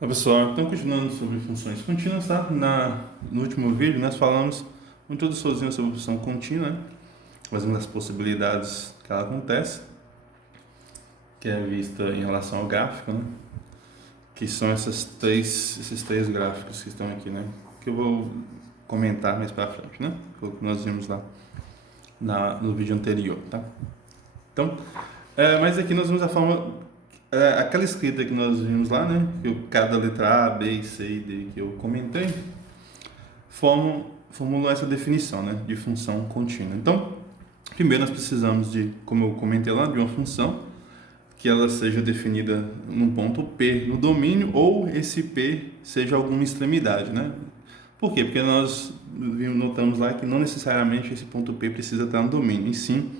Olá pessoal, então continuando sobre funções contínuas, tá? No último vídeo nós falamos um introduçãozinho sobre a função contínua, né? Fazendo as possibilidades que ela acontece, que é vista em relação ao gráfico, né? Que são esses três gráficos que estão aqui, né? Que eu vou comentar mais para frente, né? Que nós vimos lá no vídeo anterior, tá? Então, mas aqui nós vemos a forma, aquela escrita que nós vimos lá, né? Que cada letra A, B, C e D que eu comentei, formulam essa definição, né? De função contínua. Então, primeiro nós precisamos de, como eu comentei lá, de uma função que ela seja definida num ponto P no domínio ou esse P seja alguma extremidade, né? Por quê? Porque nós notamos lá que não necessariamente esse ponto P precisa estar no domínio, e sim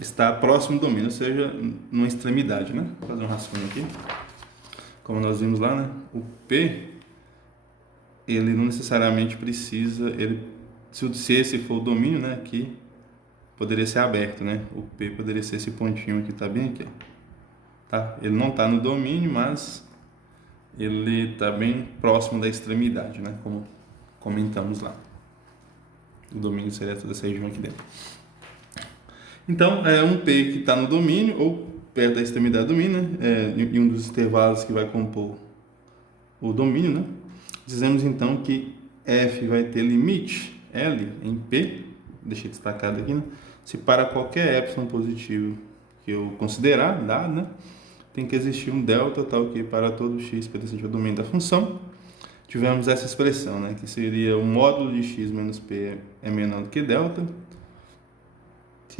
está próximo do domínio, ou seja, numa extremidade, né? Vou fazer um rascunho aqui. Como nós vimos lá, né? O P, ele não necessariamente precisa, se esse for o domínio, né? Aqui poderia ser aberto, né? O P poderia ser esse pontinho que está bem aqui, ó. Tá? Ele não está no domínio, mas ele está bem próximo da extremidade, né? Como comentamos lá. O domínio seria toda essa região aqui dentro. Então, é um P que está no domínio ou perto da extremidade do domínio, né? Em um dos intervalos que vai compor o domínio, né? Dizemos então que F vai ter limite L em P, deixei destacado aqui, né? Se para qualquer epsilon positivo que eu considerar, dado, né? Tem que existir um delta tal que para todo x pertencente ao domínio da função, tivemos essa expressão, né? Que seria o módulo de x menos p é menor do que delta.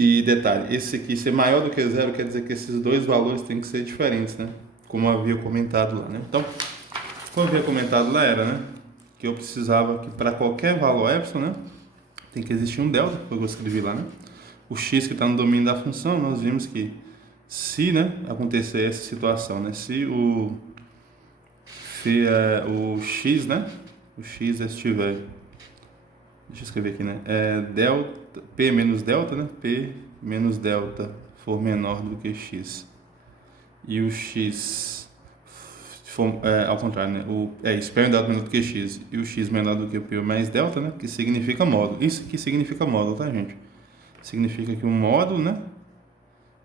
E detalhe, esse aqui ser maior do que zero quer dizer que esses dois valores têm que ser diferentes, né? Como eu havia comentado lá, né? Então, como eu havia comentado lá era, né? Que eu precisava que para qualquer valor epsilon, né? Tem que existir um delta, que eu escrevi lá, né? O x que está no domínio da função, nós vimos que se, né, acontecer essa situação, né? Se o x, né? O x estiver, deixa eu escrever aqui, né? Delta, p menos delta, né? P menos delta for menor do que x. E o x for, ao contrário, né? Isso, p menor do que x. E o x menor do que p mais delta, né? Que significa módulo. Isso que significa módulo, tá, gente? Significa que o módulo, né?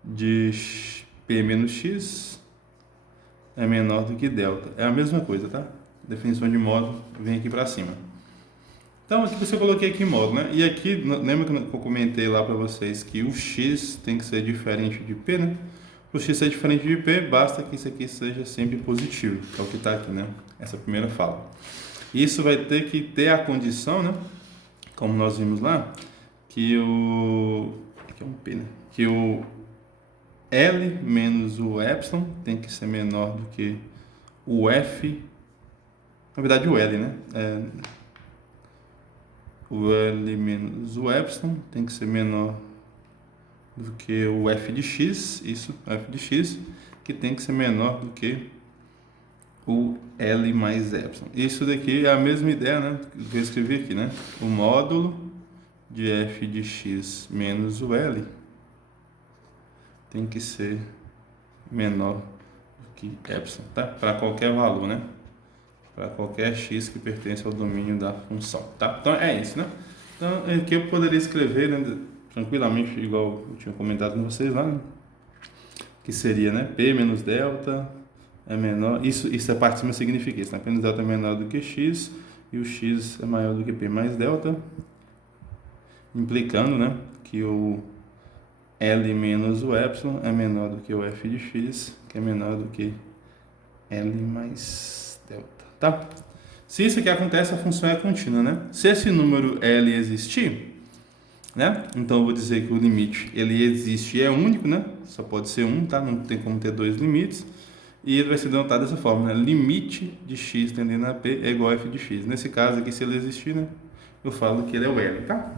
De p menos x é menor do que delta. É a mesma coisa, tá? Definição de módulo vem aqui para cima. Então, aqui eu coloquei aqui módulo, né? E aqui, lembra que eu comentei lá para vocês que o x tem que ser diferente de p, né? Para o x ser diferente de p, basta que isso aqui seja sempre positivo, que é o que está aqui, né? Essa primeira fala. Isso vai ter que ter a condição, né? Como nós vimos lá, que aqui é um p, né? Que o L menos o epsilon tem que ser menor do que o F, na verdade o L, né? O L menos o epsilon tem que ser menor do que o F de x, isso, F de x, que tem que ser menor do que o L mais epsilon. Isso daqui é a mesma ideia, né? Que eu escrevi aqui, né? O módulo de F de x menos o L tem que ser menor do que epsilon, tá? Para qualquer valor, né? Para qualquer x que pertence ao domínio da função, tá? Então é isso, né? Então aqui eu poderia escrever, né, tranquilamente, igual eu tinha comentado com vocês lá, né? Que seria, né? P menos delta é menor, isso a parte de cima significa isso, né? P menos delta é menor do que x e o x é maior do que P mais delta, implicando, né, que o L menos o epsilon é menor do que o F de x, que é menor do que L mais delta. Tá? Se isso aqui acontece, a função é contínua, né? Se esse número L existir, né? Então eu vou dizer que o limite ele existe e é único, né? Só pode ser um, tá? Não tem como ter dois limites. E ele vai ser denotado dessa forma, né? Limite de x tendendo a p é igual a f de x. Nesse caso aqui, se ele existir, né? Eu falo que ele é o L, tá?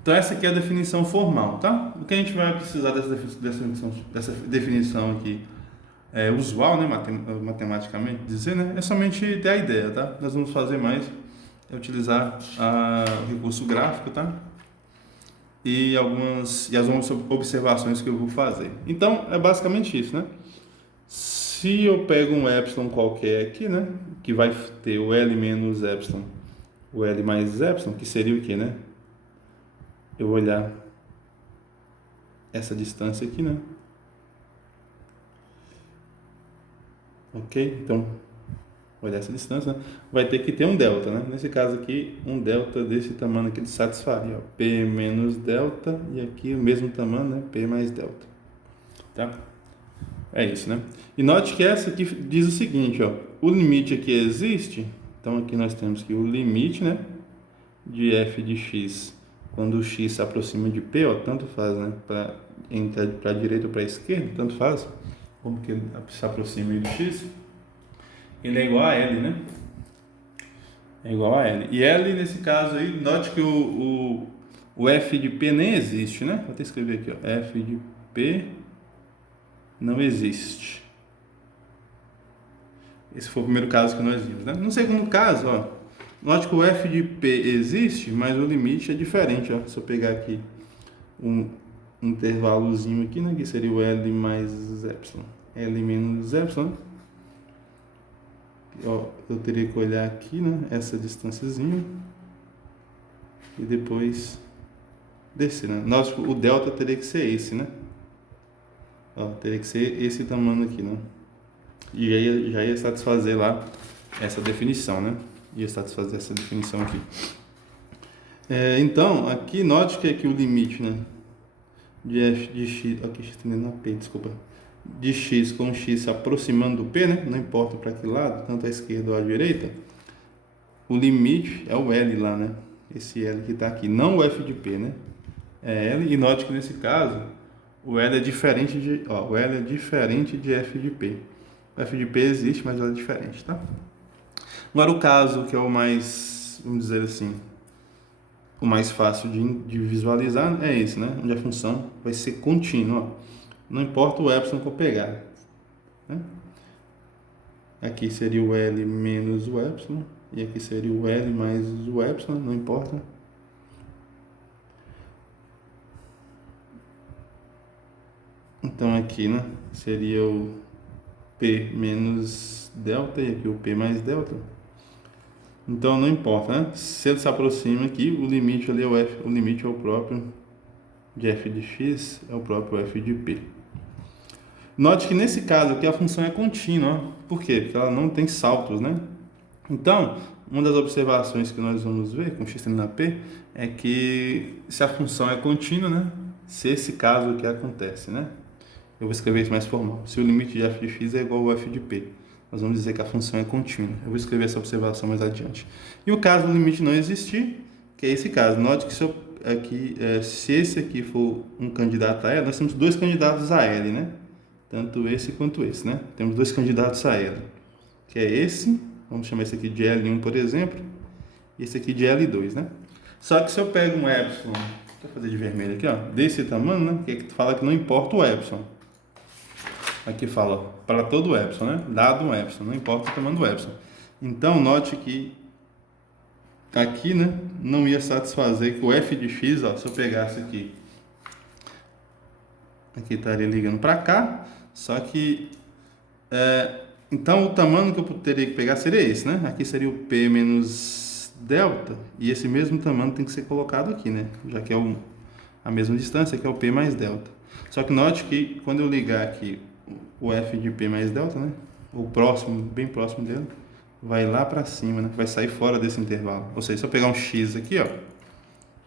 Então essa aqui é a definição formal, tá? O que a gente vai precisar dessa definição aqui usual, né, matematicamente dizer, né, é somente ter a ideia, tá? Nós vamos fazer mais, utilizar o recurso gráfico, tá? E as observações que eu vou fazer. Então, é basicamente isso, né? Se eu pego um epsilon qualquer aqui, né, que vai ter o L menos epsilon, o L mais epsilon, que seria o quê, né? Eu vou olhar essa distância aqui, né? Ok? Então, olhar essa distância, né? Vai ter que ter um delta, né? Nesse caso aqui, um delta desse tamanho aqui de satisfaria, ó, P menos delta, e aqui o mesmo tamanho, né? P mais delta. Tá? É isso, né? E note que essa aqui diz o seguinte, ó, o limite aqui existe, então aqui nós temos que o limite, né, de f de x, quando o x se aproxima de p, ó, tanto faz, né, para a direita ou para a esquerda, tanto faz, como que ele se aproxima de x, ele é igual a L, né? É igual a L. E L, nesse caso aí, note que o f de p nem existe, né? Vou até escrever aqui, ó, f de p não existe. Esse foi o primeiro caso que nós vimos, né? No segundo caso, ó, note que o f de p existe, mas o limite é diferente, ó. Se eu pegar aqui um intervalozinho aqui, né, que seria o L mais epsilon, L menos epsilon, ó, eu teria que olhar aqui, né, essa distânciazinha e depois descer, né? Note que o delta teria que ser esse, né? Ó, teria que ser esse tamanho aqui, né? E já ia satisfazer lá essa definição, né? Ia satisfazer essa definição aqui. Então, aqui note que aqui o limite, né? De f de x, aqui x tendendo a p, desculpa. De x com x se aproximando do p, né? Não importa para que lado, tanto à esquerda ou à direita. O limite é o L lá, né? Esse L que está aqui, não o f de p, né? É L, e note que nesse caso o L é diferente de, ó, o L é diferente de f de p. O f de p existe, mas ela é diferente, tá? Agora o caso que é o mais, vamos dizer assim, o mais fácil de visualizar é esse, né? Onde a função vai ser contínua, ó. Não importa o epsilon que eu pegar, né? Aqui seria o L menos o epsilon, e aqui seria o L mais o epsilon, não importa. Então aqui, né, seria o P menos delta e aqui o P mais delta. Então não importa, né? Se ele se aproxima aqui, o limite ali é o f, o limite é o próprio de f de x, é o próprio f de p. Note que nesse caso aqui a função é contínua. Ó. Por quê? Porque ela não tem saltos, né? Então, uma das observações que nós vamos ver com x tendendo a p é que se a função é contínua, né? Se esse caso aqui acontece, né? Eu vou escrever isso mais formal. Se o limite de f de x é igual ao f de p, nós vamos dizer que a função é contínua. Eu vou escrever essa observação mais adiante. E o caso do limite não existir, que é esse caso. Note que se esse aqui for um candidato a L, nós temos dois candidatos a L, né? Tanto esse quanto esse, né? Temos dois candidatos a L, que é esse, vamos chamar esse aqui de L1, por exemplo, e esse aqui de L2, né? Só que se eu pego um epsilon, vou fazer de vermelho aqui, ó, desse tamanho, né? Que fala que não importa o epsilon. Aqui fala, ó, para todo epsilon, né? Dado um epsilon, não importa o tamanho do epsilon. Então, note que aqui, né, não ia satisfazer que o f de x, ó, se eu pegasse aqui estaria ligando para cá, só que então o tamanho que eu teria que pegar seria esse, né? Aqui seria o p menos delta, e esse mesmo tamanho tem que ser colocado aqui, né? Já que é a mesma distância, que é o p mais delta. Só que note que quando eu ligar aqui o f de p mais delta, né? O próximo, bem próximo dele, vai lá para cima, né? Vai sair fora desse intervalo. Ou seja, se eu pegar um x aqui, ó,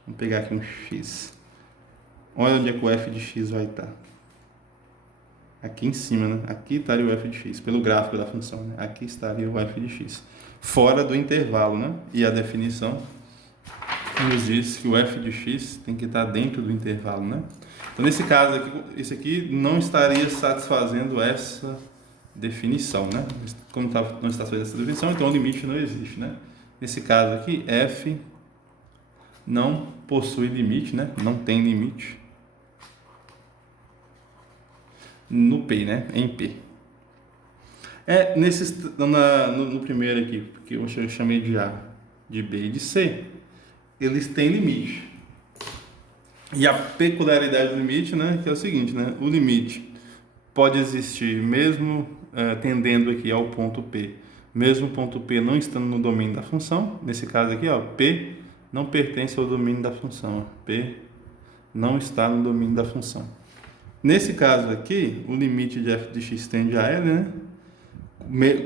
vamos pegar aqui um x. Olha onde é que o f de x vai estar. Aqui em cima, né? Aqui estaria o f de x, pelo gráfico da função, né? Aqui estaria o f de x, fora do intervalo, né? E a definição nos diz que o f de x tem que estar dentro do intervalo, né? Então, nesse caso aqui, esse aqui não estaria satisfazendo essa definição, né? Como não está fazendo essa definição, então o limite não existe, né? Nesse caso aqui, f não possui limite, né? Não tem limite no P, né? Em P. No primeiro aqui, porque eu chamei de A, de B e de C, eles têm limite. E a peculiaridade do limite, né, que é o seguinte, né? O limite pode existir mesmo tendendo aqui ao ponto P, mesmo o ponto P não estando no domínio da função. Nesse caso aqui, ó, P não pertence ao domínio da função. Ó. P não está no domínio da função. Nesse caso aqui, o limite de f de x tende a L, né?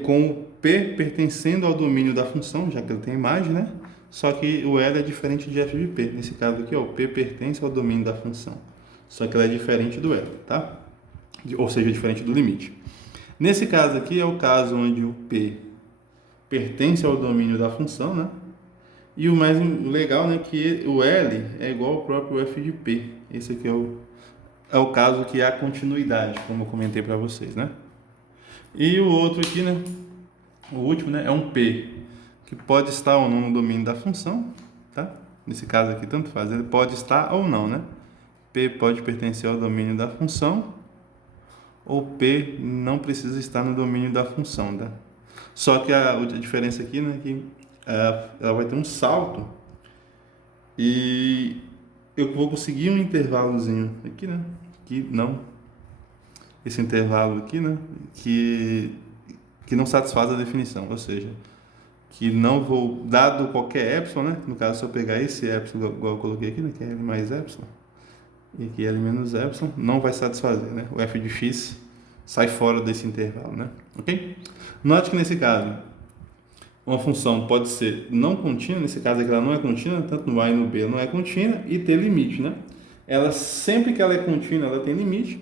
Com o P pertencendo ao domínio da função, já que ele tem imagem, né? Só que o L é diferente de f de P. Nesse caso aqui, ó, o P pertence ao domínio da função. Só que ela é diferente do L, tá? Ou seja, diferente do limite. Nesse caso aqui é o caso onde o P pertence ao domínio da função, né? E o mais legal, né, que o L é igual ao próprio f de P. Esse aqui é o caso que há continuidade, como eu comentei para vocês, né? E o outro aqui, né, o último, né, é um P que pode estar ou não no domínio da função, tá? Nesse caso aqui, tanto faz, ele pode estar ou não, né? P pode pertencer ao domínio da função ou P não precisa estar no domínio da função, tá? Só que a diferença aqui, né, que ela vai ter um salto e eu vou conseguir um intervalozinho aqui, né? Que não, esse intervalo aqui, né? Que não satisfaz a definição, ou seja, que não vou, dado qualquer epsilon, né? No caso, se eu pegar esse epsilon, igual eu coloquei aqui, né? Que é L mais epsilon, e aqui L menos epsilon, não vai satisfazer, né? O f de x sai fora desse intervalo, né? Ok? Note que nesse caso, uma função pode ser não contínua, nesse caso aqui ela não é contínua, tanto no A e no B ela não é contínua, e ter limite, né? Ela, sempre que ela é contínua, ela tem limite,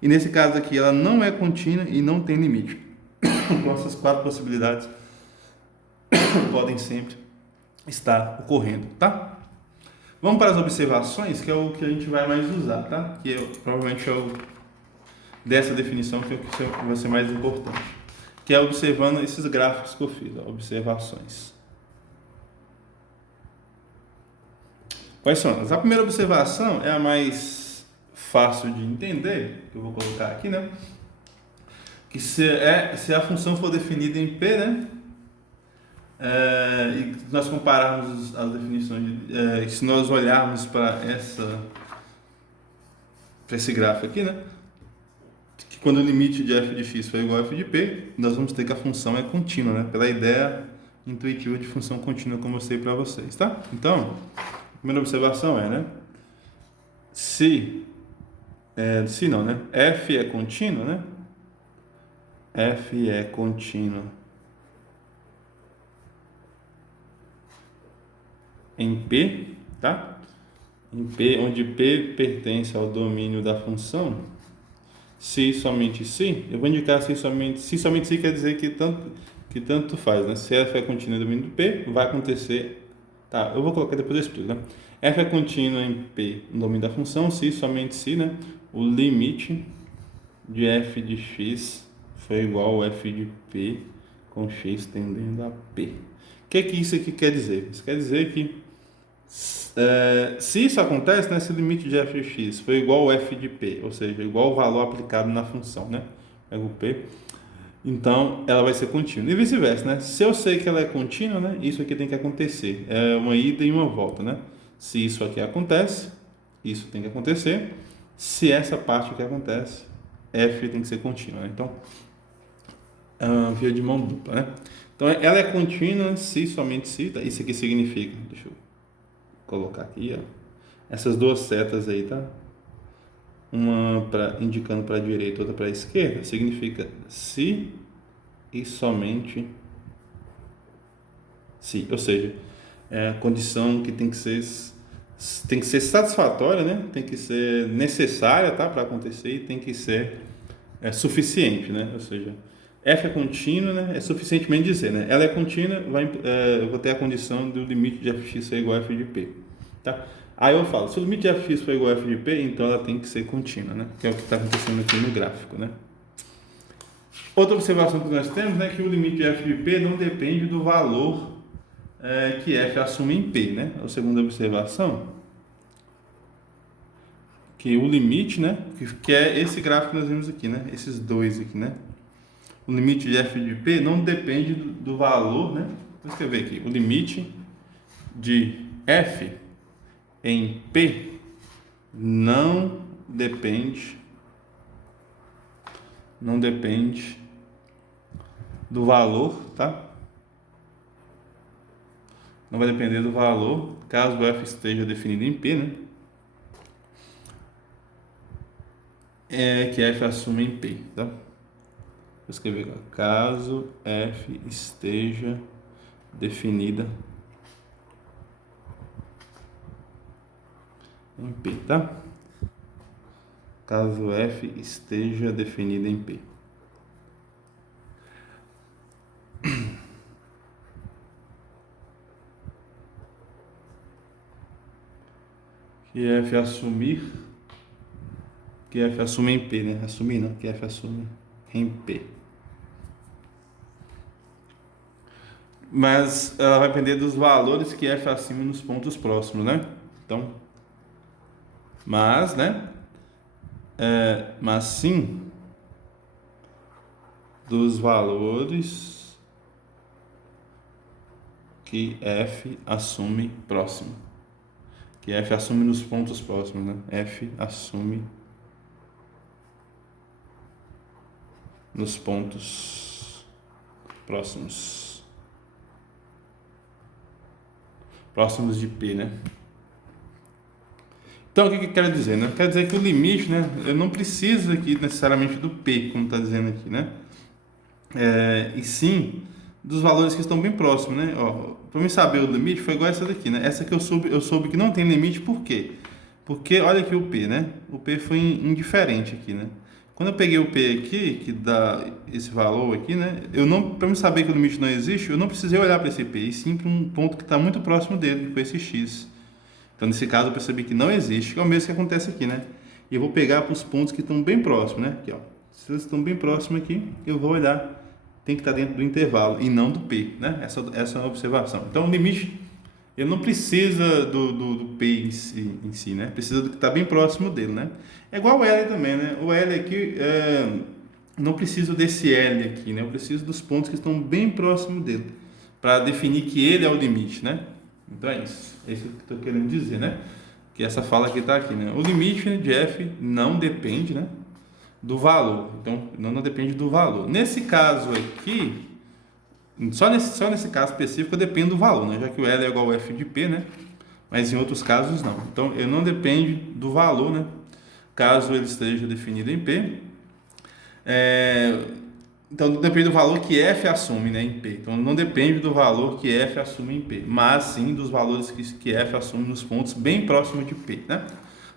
e nesse caso aqui ela não é contínua e não tem limite. Então essas quatro possibilidades podem sempre estar ocorrendo, tá? Vamos para as observações, que é o que a gente vai mais usar, tá? Que provavelmente é o dessa definição que é o que vai ser mais importante, que é observando esses gráficos que eu fiz, ó, observações. Quais são elas? A primeira observação é a mais fácil de entender, que eu vou colocar aqui, né? Que se a função for definida em P, né? E nós compararmos as definições, se nós olharmos para esse gráfico aqui, né? Que quando o limite de f de x for igual a f de p, nós vamos ter que a função é contínua, né? Pela ideia intuitiva de função contínua que eu mostrei para vocês, tá? Então, a primeira observação é, né? Se não, né? F é contínua, né? F é contínua em P, tá? Em P, onde P pertence ao domínio da função, se e somente se, eu vou indicar se somente se quer dizer que tanto faz, né? Se F é contínua no domínio do P, vai acontecer, tá? Eu vou colocar depois eu explico, né? F é contínua em P no domínio da função, se e somente se, né? O limite de f de x foi igual a f de p com x tendendo a p. O que isso aqui quer dizer? Isso quer dizer que se isso acontece, né, se o limite de f de x for igual ao f de p, ou seja, igual ao valor aplicado na função, né, pega o p, então ela vai ser contínua. E vice-versa, né? Se eu sei que ela é contínua, né, isso aqui tem que acontecer. É uma ida e uma volta, né? Se isso aqui acontece, isso tem que acontecer. Se essa parte que acontece, f tem que ser contínua, né? Então, é uma via de mão dupla, né? Então, ela é contínua se somente se, tá? Isso aqui significa, deixa eu colocar aqui, ó, essas duas setas aí, tá? Uma indicando para a direita, outra para a esquerda, significa se e somente se, ou seja, é a condição que tem que ser satisfatória, né? Tem que ser necessária, tá, para acontecer, e tem que ser suficiente, né? Ou seja, f é contínua, né? É suficientemente dizer, né? Ela é contínua, eu vou ter a condição do limite de fx ser igual a f de p, tá? Aí eu falo, se o limite de fx for igual a f de p, então ela tem que ser contínua, né? Que é o que está acontecendo aqui no gráfico, né? Outra observação que nós temos é, né, que o limite de f de p não depende do valor que f assume em p, né? A segunda observação, que o limite, né, que é esse gráfico que nós vimos aqui, né? Esses dois aqui, né? O limite de f de p não depende do valor, né? Vou escrever aqui, o limite de f em p não depende do valor, tá? Não vai depender do valor, caso o f esteja definido em P, né? É que f assume em P, tá? Vou escrever aqui, caso f esteja definida em P, tá? Caso f esteja definida em P. Que f assumir, que f assume em P, né? Assumir não, que f assume em P. Mas ela vai depender dos valores que f assume nos pontos próximos, né? Então, mas, né? Mas sim dos valores que f assume próximo. Que f assume nos pontos próximos, né? F assume nos pontos próximos. Próximos de P, né? Então, o que eu quero dizer, né? Quer dizer que o limite, né? Eu não preciso aqui necessariamente do P, como está dizendo aqui, né? E sim dos valores que estão bem próximos, né? Para mim saber o limite foi igual essa daqui, né? Essa que eu soube que não tem limite, por quê? Porque olha aqui o P, né? O P foi indiferente aqui, né? Quando eu peguei o P aqui, que dá esse valor aqui, né? Para me saber que o limite não existe, eu não precisei olhar para esse P, e sim para um ponto que está muito próximo dele, que foi esse X. Então, nesse caso, eu percebi que não existe, que é o mesmo que acontece aqui, né? E eu vou pegar para os pontos que estão bem próximos, né? Aqui, ó. Se eles estão bem próximos aqui, eu vou olhar, tem que estar dentro do intervalo e não do P, né? Essa é uma observação. Então, o limite, ele não precisa do P em si, né? Precisa do que está bem próximo dele, né? É igual o L também, né? O L aqui, não preciso desse L aqui, né? Eu preciso dos pontos que estão bem próximos dele, para definir que ele é o limite, né? Então é isso. É isso que eu estou querendo dizer, né? Que essa fala aqui está aqui, né? O limite de f não depende, né, do valor. Então, não depende do valor. Nesse caso aqui, só nesse caso específico depende do valor, né? Já que o L é igual ao f de P, né? Mas em outros casos não. Então, ele não depende do valor, né? Caso ele esteja definido em P. Então, depende do valor que f assume, né, em P. Então, não depende do valor que f assume em P, mas sim dos valores que f assume nos pontos bem próximos de P, né?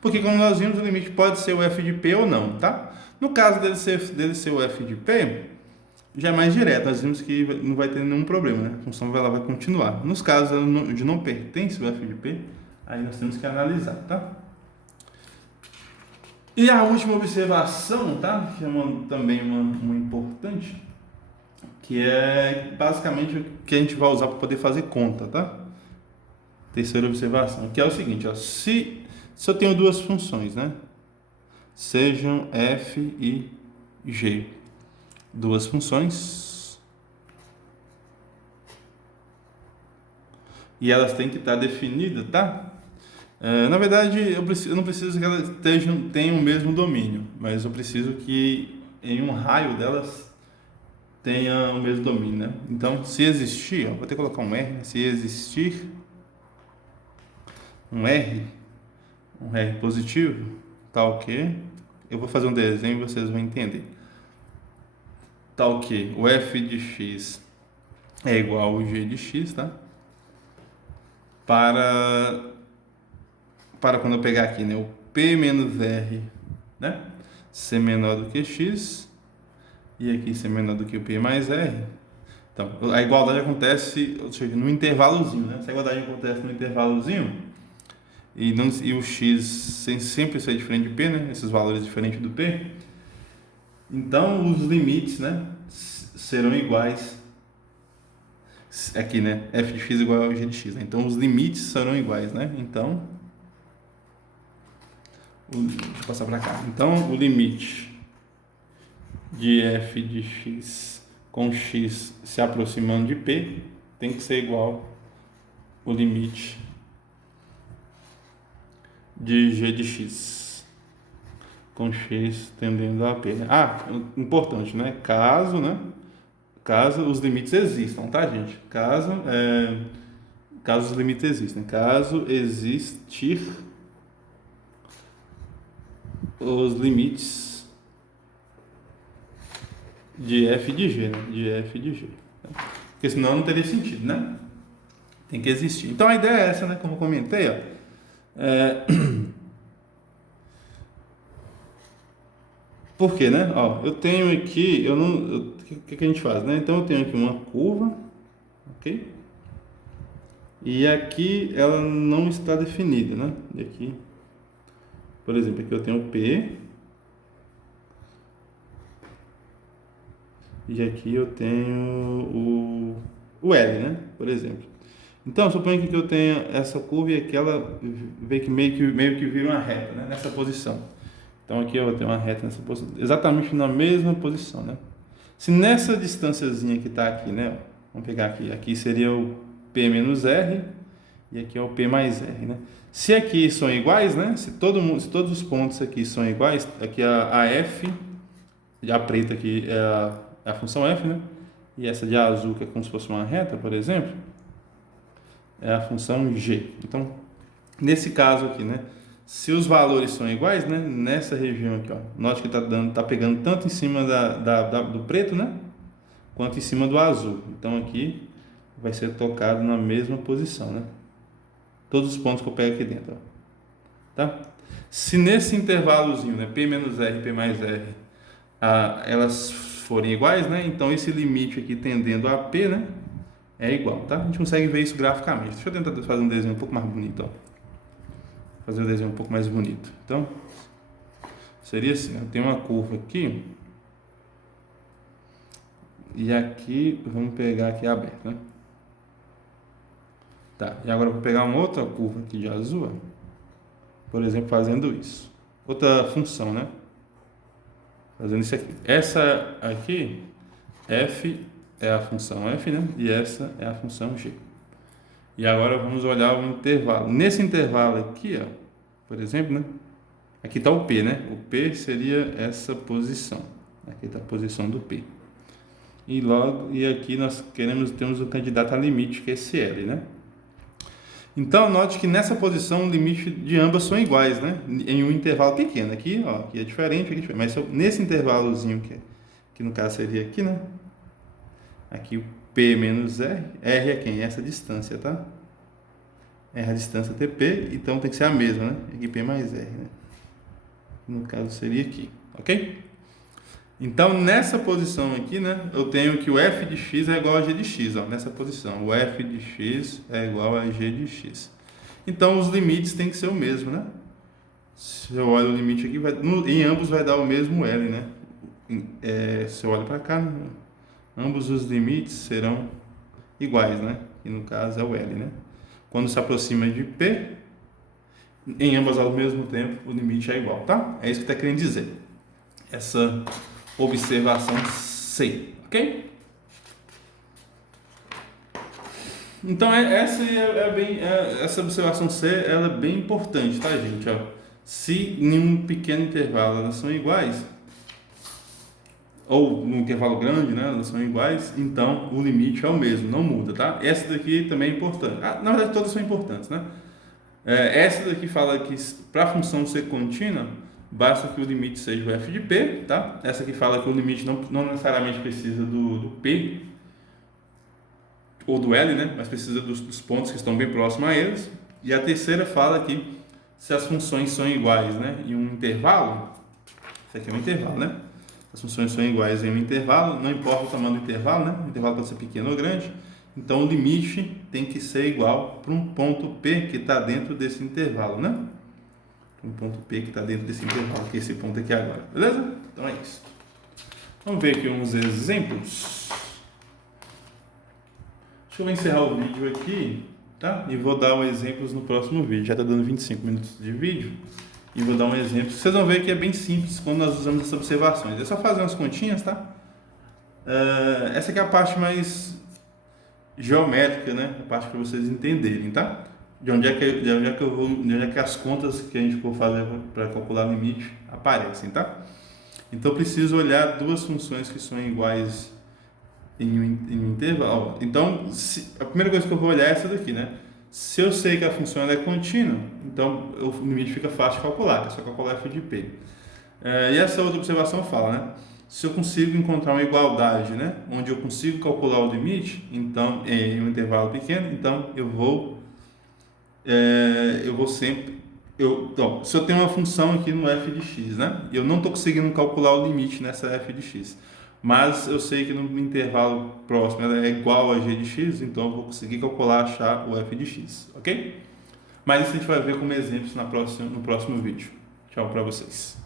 Porque, como nós vimos, o limite pode ser o f de P ou não, tá? No caso dele ser o f de P, já é mais direto, nós vimos que não vai ter nenhum problema, né? A função vai continuar. Nos casos de não pertence o f de P, aí nós temos que analisar, tá? E a última observação, tá? Que é também uma importante, que é basicamente o que a gente vai usar para poder fazer conta, tá? Terceira observação, que é o seguinte, ó, se eu tenho duas funções, né? Sejam f e g, duas funções, e elas têm que estar definidas, tá? Na verdade, eu não preciso que elas tenham o mesmo domínio, mas eu preciso que em um raio delas tenha o mesmo domínio, né? Então, se existir, vou ter que colocar um R, né? Se existir um R positivo, tal que, eu vou fazer um desenho e vocês vão entender. Tal que o f de x é igual ao g de x, tá? Para quando eu pegar aqui, né, o P menos R, né, ser menor do que X, e aqui ser menor do que o P mais R. Então, a igualdade acontece, ou seja, no intervalozinho, né? Se a igualdade acontece no intervalozinho, e o X sempre ser diferente de P, né, esses valores diferentes do P, então os limites, né, serão iguais. Aqui, né, f de x igual ao g de x, né? Então os limites serão iguais, né? Então, deixa eu passar para cá. Então, o limite de f de x com x se aproximando de P tem que ser igual ao limite de g de x com x tendendo a P, né? Importante, né? Caso, né, caso os limites existam, tá, gente? Caso os limites existem. Caso existir os limites de f de g, né? De f de g. Porque senão não teria sentido, né? Tem que existir. Então a ideia é essa, né? Como eu comentei, ó. Por quê, né? Ó, eu tenho aqui, o que a gente faz, né? Então eu tenho aqui uma curva, ok? E aqui ela não está definida, né? E aqui, por exemplo, aqui eu tenho o P. E aqui eu tenho o L, né? Por exemplo. Então, suponha que eu tenha essa curva e aqui ela meio que vira uma reta, né? Nessa posição. Então aqui eu vou ter uma reta nessa posição, exatamente na mesma posição, né? Se nessa distânciazinha que está aqui, né? Vamos pegar aqui seria o P menos R e aqui é o P mais R, né? Se aqui são iguais, né? Se todos os pontos aqui são iguais, aqui a F, a preta aqui é a função F, né? E essa de azul, que é como se fosse uma reta, por exemplo, é a função G. Então, nesse caso aqui, né? Se os valores são iguais, né? Nessa região aqui, ó, note que tá pegando tanto em cima do preto, né? Quanto em cima do azul. Então aqui vai ser tocado na mesma posição, né? Todos os pontos que eu pego aqui dentro, ó. Tá? Se nesse intervalozinho, né? P menos R, P mais R, elas forem iguais, né? Então esse limite aqui tendendo a P, né? É igual, tá? A gente consegue ver isso graficamente. Deixa eu tentar fazer um desenho um pouco mais bonito, ó. Fazer o desenho um pouco mais bonito. Então, seria assim, eu tenho uma curva aqui e aqui, vamos pegar aqui aberto, né? Tá, e agora eu vou pegar uma outra curva aqui de azul, por exemplo, fazendo isso. Outra função, né? Fazendo isso aqui. Essa aqui, f é a função f, né? E essa é a função g. E agora vamos olhar o intervalo. Nesse intervalo aqui, ó, por exemplo, né? Aqui está o P, né? O P seria essa posição. Aqui está a posição do P. E aqui nós temos o candidato a limite, que é esse L, né? Então, note que nessa posição o limite de ambas são iguais, né? Em um intervalo pequeno. Aqui, ó, aqui é diferente, aqui é diferente. Mas nesse intervalozinho, que no caso seria aqui, né? Aqui o P menos R. R é quem? Essa distância, tá? R é a distância TP, então tem que ser a mesma, né? Aqui P mais R, né? No caso seria aqui, ok? Então, nessa posição aqui, né? Eu tenho que o f de x é igual a g de x, ó. Nessa posição, o f de x é igual a g de x. Então, os limites têm que ser o mesmo, né? Se eu olho o limite aqui, em ambos vai dar o mesmo L, né? Se eu olho para cá, né? Ambos os limites serão iguais, né? E no caso é o L, né? Quando se aproxima de P, em ambas ao mesmo tempo, o limite é igual, tá? É isso que está querendo dizer. Essa observação C, ok? Então, essa observação C ela é bem importante, tá, gente? Ó, se em um pequeno intervalo elas são iguais, ou num intervalo grande, né, elas são iguais, então o limite é o mesmo, não muda, tá? Essa daqui também é importante. Na verdade, todas são importantes, né? Essa daqui fala que para a função ser contínua, basta que o limite seja o f de p, tá? Essa aqui fala que o limite não necessariamente precisa do p ou do l, né? Mas precisa dos pontos que estão bem próximos a eles. E a terceira fala que se as funções são iguais, né, em um intervalo, isso aqui é um intervalo, né? As funções são iguais em um intervalo, não importa o tamanho do intervalo, né? O intervalo pode ser pequeno ou grande. Então, o limite tem que ser igual para um ponto P que está dentro desse intervalo, né? Um ponto P que está dentro desse intervalo, que é esse ponto aqui agora. Beleza? Então, é isso. Vamos ver aqui uns exemplos. Deixa eu encerrar o vídeo aqui, tá? E vou dar um exemplos no próximo vídeo. Já está dando 25 minutos de vídeo. E vou dar um exemplo. Vocês vão ver que é bem simples quando nós usamos essas observações. É só fazer umas continhas, tá? Essa aqui é a parte mais geométrica, né? A parte para vocês entenderem, tá? De onde é que as contas que a gente for fazer para calcular o limite aparecem, tá? Então, eu preciso olhar duas funções que são iguais em um intervalo. Então, a primeira coisa que eu vou olhar é essa daqui, né? Se eu sei que a função ela é contínua, então o limite fica fácil de calcular, é só calcular f de p. E essa outra observação fala, né? Se eu consigo encontrar uma igualdade, né, onde eu consigo calcular o limite, então em um intervalo pequeno, então eu vou sempre, então, se eu tenho uma função aqui no f de x, né, eu não estou conseguindo calcular o limite nessa f de x, mas eu sei que no intervalo próximo ela é igual a g de x, então eu vou conseguir calcular, achar o f de x, ok? Mas isso a gente vai ver como exemplos no próximo vídeo. Tchau para vocês.